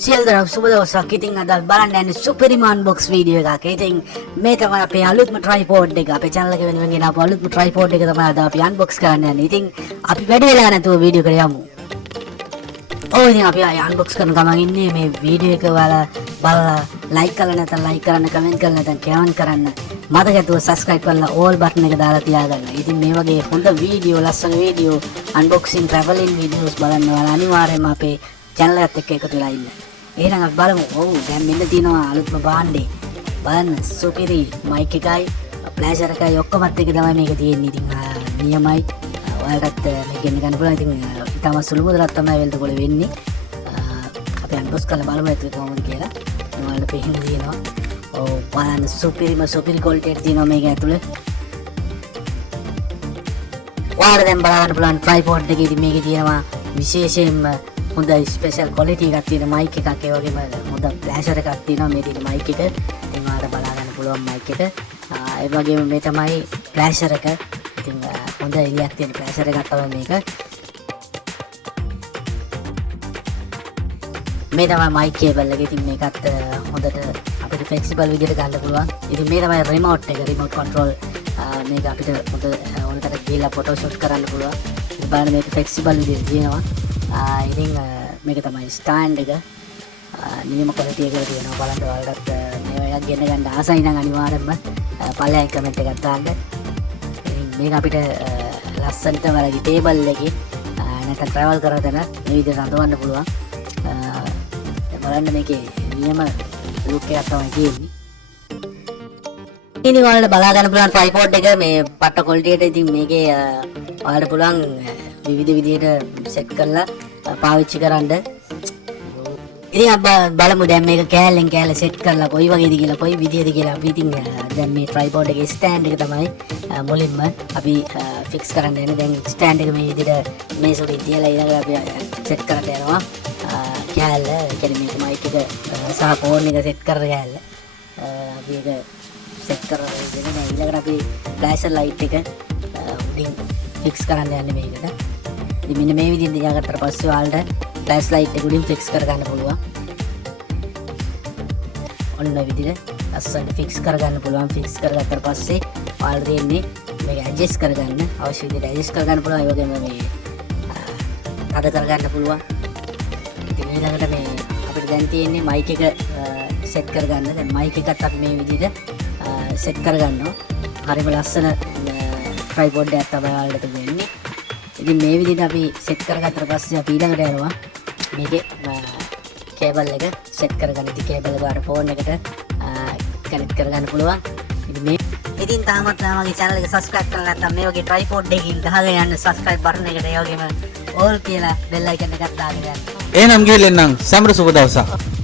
සියල්ලම සුබ දවසක්. ඉතින් අද බලන්න යන්නේ සුපිරිම අන්බොක්ස් වීඩියෝ එකක්. ඉතින් මේ තමයි අපේ අලුත්ම ට්‍රයිපෝඩ් එක. අපේ channel එක වෙනුවෙන් ගෙන ආපු අලුත්ම ට්‍රයිපෝඩ් එක තමයි අද අපි අන්බොක්ස් කරන්න යන්නේ. ඉතින් අපි වැඩි වෙලා නැතුව වීඩියෝ එකට යමු. ඉතින් අපි අන්බොක්ස් කරන ගමන් ඉන්නේ මේ වීඩියෝ එක බලලා ලයික් කරලා නැත්නම් ලයික් කරන්න, කමෙන්ට් කරලා නැත්නම් කමෙන්ට් කරන්න. මතක ඇතුව subscribe කරලා all button එක දාලා තියාගන්න. ඉතින් මේ වගේ හොඳ වීඩියෝ, ලස්සන වීඩියෝ, unboxing, traveling videos බලන්න ඔයාලා අනිවාර්යයෙන්ම අපේ channel එකත් එක්ක එකතු වෙලා ඉන්න. එහෙනම් අපි බලමු. දැන් මෙන්න තියෙනවා අලුත්ම භාණ්ඩේ. බලන්න සුපිරි මයික් එකයි, ප්ලෑෂර් එකයි ඔක්කොමත් එක තමයි මේක තියෙන්නේ. ඉතින් නියමයි. ඔයාලට මේක ගෙන්න ගන්න පුළුවන්. ඉතින් ඊටම සුළු මුදලක් තමයි වෙල්ද පොළ වෙන්නේ. අපි අන්බොක්ස් කරලා බලමු ඇතුලේ කොහොමද කියලා. ඔයාලට පේන්න තියෙනවා. බලන්න සුපිරි ක්වොලිටි එකක් තියෙනවා මේක ඇතුලේ. ඔයාලා දැන් බලා ගන්න පුළුවන් ට්‍රයිපෝඩ් එකේ ඉතින් මේකේ තියෙනවා විශේෂයෙන්ම හොඳ ස්පෙෂල් ක්වොලිටි එකක් තියෙන මයික් එකක්, ඒ වගේම හොඳ ප්ලෑෂර් එකක් තියෙනවා මේ තියෙන මයික් එක. ඉතින් ඔයාලට බලා ගන්න පුළුවන් මයික් එක. ඒ වගේම මේ තමයි ප්ලෑෂර් එක. ඉතින් හොඳ එළියක් තියෙන ප්ලෑෂර් එකක් තමයි මේක. මේ තමයි මයික් කේබල් එක. ඉතින් මේකත් හොඳට අපිට ෆ්ලෙක්සිබල් විදිහට ගන්න පුළුවන්. ඉතින් මේ තමයි රිමෝට් එක, රිමෝට් කන්ට්‍රෝල්. මේක අපිට හොඳ ඕනකට ගිහලා ෆොටෝ ෂූට් කරන්න පුළුවන්. ඉතින් බලන්න මේක ෆ්ලෙක්සිබල් විදිහට තියෙනවා. ඉතින් මේක තමයි ස්ටෑන්ඩ් එක. නියම ක්වොලිටි එකක තියෙනවා. බලන්න ඔයාලට මේවා එකක් ගෙන්න ගන්න ආසයි නම් අනිවාර්යෙන්ම පල්ලෙහාන් කමෙන්ට් එකක් දාන්න. ඉතින් මේක අපිට ලස්සනට වලගේ ටේබල් එකේ නැත්නම් ට්‍රැවල් කරන තැන මේ විදිහට අඳවන්න පුළුවන්. බලන්න මේකේ නියම ලුක් එකක් තමයි තියෙන්නේ. ඉතින් ඔයාලට බලා ගන්න පුළුවන් ට්‍රයිපෝඩ් එක මේ පට්ට ක්වොලිටියට. ඉතින් මේකේ ඔයාලට පුළුවන් විවිධ විදිහට සෙට් කරලා පාවිච්චි කරන්න. ඉතින් අපි බලමු දැන් මේක කෑල්ලෙන් කෑල්ල සෙට් කරලා කොයි වගේද කියලා, කොයි විදිහද කියලා. අපි ඉතින් දැන් මේ ට්‍රයිපෝඩ් එකේ ස්ටෑන්ඩ් එක තමයි මුලින්ම අපි ෆික්ස් කරන්න යන්නේ. දැන් ස්ටෑන්ඩ් එක මේ විදිහට මේසෙකින් තියලා ඊළඟට අපි සෙට් කරන්න යනවා. කෑල්ල කියන්නේ මේක මයික් එක සහ ෆෝන් එක සෙට් කරන කෑල්ල. අපි ඒක සෙට් කරලා ඉතින් ඊළඟට අපි ෆ්ලෑෂර් ලයිට් එක උඩින් ෆික්ස් කරන්න යන්නේ මේකට. ඉතින් මෙන්න මේ විදිහට තියාගත්තට පස්සේ ඔයාලට ෆ්ලෑෂ් ලයිට් එක උඩින් ෆික්ස් කරගන්න පුළුවන්. ඔන්න මේ විදිහට ලස්සනට ෆික්ස් කරගන්න පුළුවන්. ෆික්ස් කරගත්තට පස්සේ ඔයාලට තියෙන්නේ මේක ඇඩ්ජස්ට් කරගන්න. අවශ්‍ය විදිහට ඇඩ්ජස්ට් කරගන්න පුළුවන්. ඒ වගේම මේ අද කරගන්න පුළුවන්. ඉතින් ඊළඟට මේ අපිට දැන් තියෙන්නේ මයික් එක සෙට් කරගන්න. දැන් මයික් එකත් අපි මේ විදිහට සෙට් කරගන්නවා. හරිම ලස්සන ට්‍රයිපෝඩ් එකක් තමයි ඔයාලට දෙන්නේ. ඉතින් මේ විදිහට අපි සෙට් කරගත්තට පස්සේ අපි ඊළඟට යනවා මේකේ කේබල් එක සෙට් කරගන්න. ඉතින් කේබල් එක අර ෆෝන් එකට කනෙක්ට් කරගන්න පුළුවන්. ඉතින් තාමත් මගේ channel එක subscribe කරලා නැත්නම් මේ වගේ ට්‍රයිපෝඩ් එකකින් ගහගෙන යන්න subscribe button එකට, ඒ වගේම all කියලා bell icon එකක් දාගෙන යන්න. එහෙනම් ගිහින් එන්නම්. සමර සුබ දවසක්.